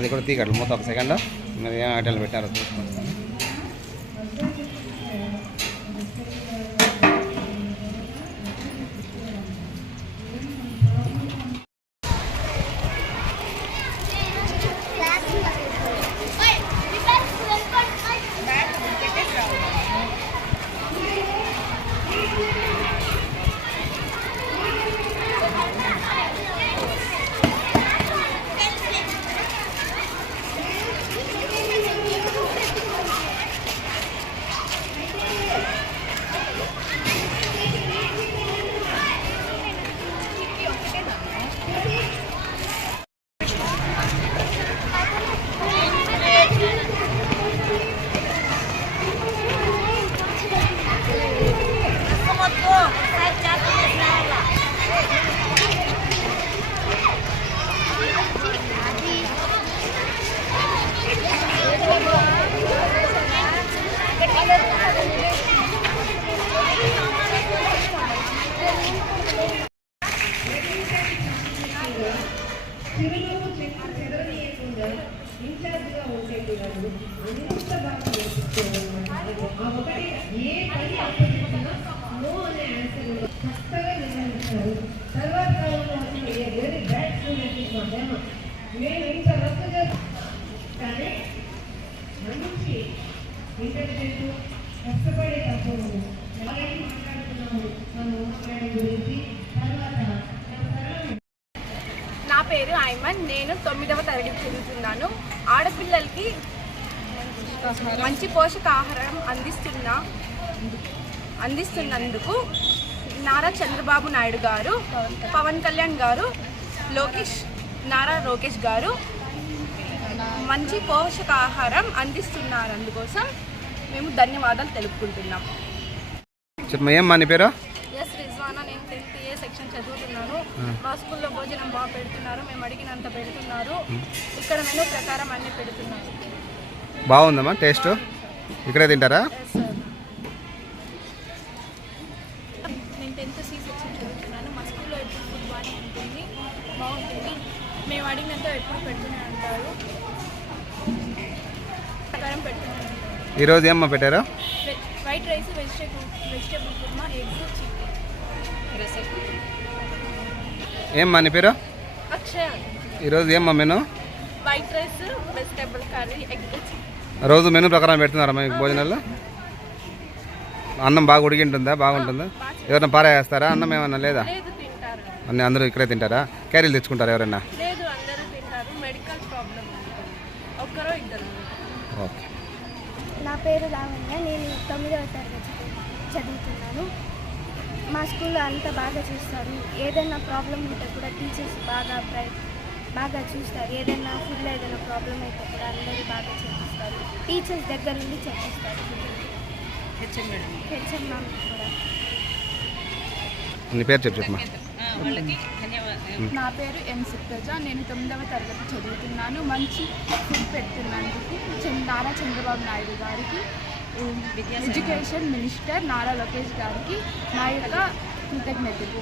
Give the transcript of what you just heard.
అది కూడా తీగట్లు మొత్తం ఒక సెకండ్ మరి ఏం ఐటెంలు పెట్టారో చూసుకుంటాను. ఇన్ఛార్జ్గా ఉండేవాళ్ళు అంత బాగా నేర్పించేవాళ్ళు. ఒకటి ఏ పని అప్పచెప్పినా నో అనే ఆన్సర్ చక్కగా నిర్వహిస్తారు. తర్వాత కాలంలో వెరీ బ్యాడ్ స్టూడెంట్ మాదేమో మేము ఇంత వర్క్ చేస్తానే మంచి ఇంటెలిజెంట్ కష్టపడే తప్పదు ఎవరైనా మాట్లాడుతున్నాము మన మేడం గురించి. తర్వాత నా పేరు ఐమన్, నేను 9వ తరగతి చదువుతున్నాను. ఆడపిల్లలకి మంచి పోషకాహారం అందిస్తున్నందుకు నారా చంద్రబాబు నాయుడు గారు, పవన్ కళ్యాణ్ గారు, నారా లోకేష్ గారు మంచి పోషకాహారం అందిస్తున్నారు. అందుకోసం మేము ధన్యవాదాలు తెలుపుకుంటున్నాం. ఏమ్మా నీ పేరు? ఎస్ రిజ్వానా, నేను 10th A సెక్షన్ చదువుతున్నాను. మా స్కూల్లో భోజనం బాగా పెడుతున్నారు, మేము అడిగినంత పెడుతున్నారు. ఇక్కడ మెనూ ప్రకారం అన్నీ పెడుతున్నారు. బాగుందమ్మా టేస్ట్? ఇక్కడే తింటారా? నేను 10th C సెక్షన్ చదువుతున్నాను. మా స్కూల్లో ఎప్పుడు ఫుడ్ బాగానే ఉంటుంది, బాగుంటుంది. మేము అడిగినంత ఎప్పుడు పెడుతూనే ఉంటారు, ప్రకారం పెడుతూనే ఉంటారు. ఈరోజు ఏమ్మా పెట్టారు? White rice, vegetable kurma, egg, chicken. ఏమ్మా నీ పేరు? అక్షయ. ఈరోజు ఏమ్మా menu? White rice, vegetable curry, egg, chicken. రోజు మెను ప్రకారం పెడుతున్నారా మీకు భోజనాల్లో? అన్నం బాగా ఉడికింటుందా? బాగుంటుందా? ఎవరైనా పారేస్తారా అన్నం? ఏమన్నా లేదా? లేదు, తింటారు. అన్నీ అందరూ ఇక్కడే తింటారా? క్యారీలు తెచ్చుకుంటారా ఎవరైనా? లేదు, అందరూ తింటారు. మెడికల్ ప్రాబ్లం ఒక్కరో ఇద్దరు. ఓకే. నా పేరు లావణ్య, నేను 9వ తరగతి చదువుతున్నాను. మా స్కూల్లో అంతా బాగా చూస్తారు. ఏదైనా ప్రాబ్లం ఉంటే కూడా టీచర్స్ బాగా చూస్తారు. ఏదైనా ఫుడ్లో ఏదైనా ప్రాబ్లం అయితే కూడా అందరూ బాగా చేపిస్తారు. టీచర్స్ దగ్గర నుండి చెప్పిస్తారు. హెచ్ఎం మ్యామ్ కూడా. నీ పేరు చెప్పమ్మా. నా పేరు ఎం సుప్రజ, నేను 9వ తరగతి చదువుతున్నాను. మంచి ఫుడ్ పెడుతున్నందుకు నారా చంద్రబాబు నాయుడు గారికి, ఎడ్యుకేషన్ మినిస్టర్ నారా లోకేష్ గారికి నా యొక్క కృతజ్ఞతలు.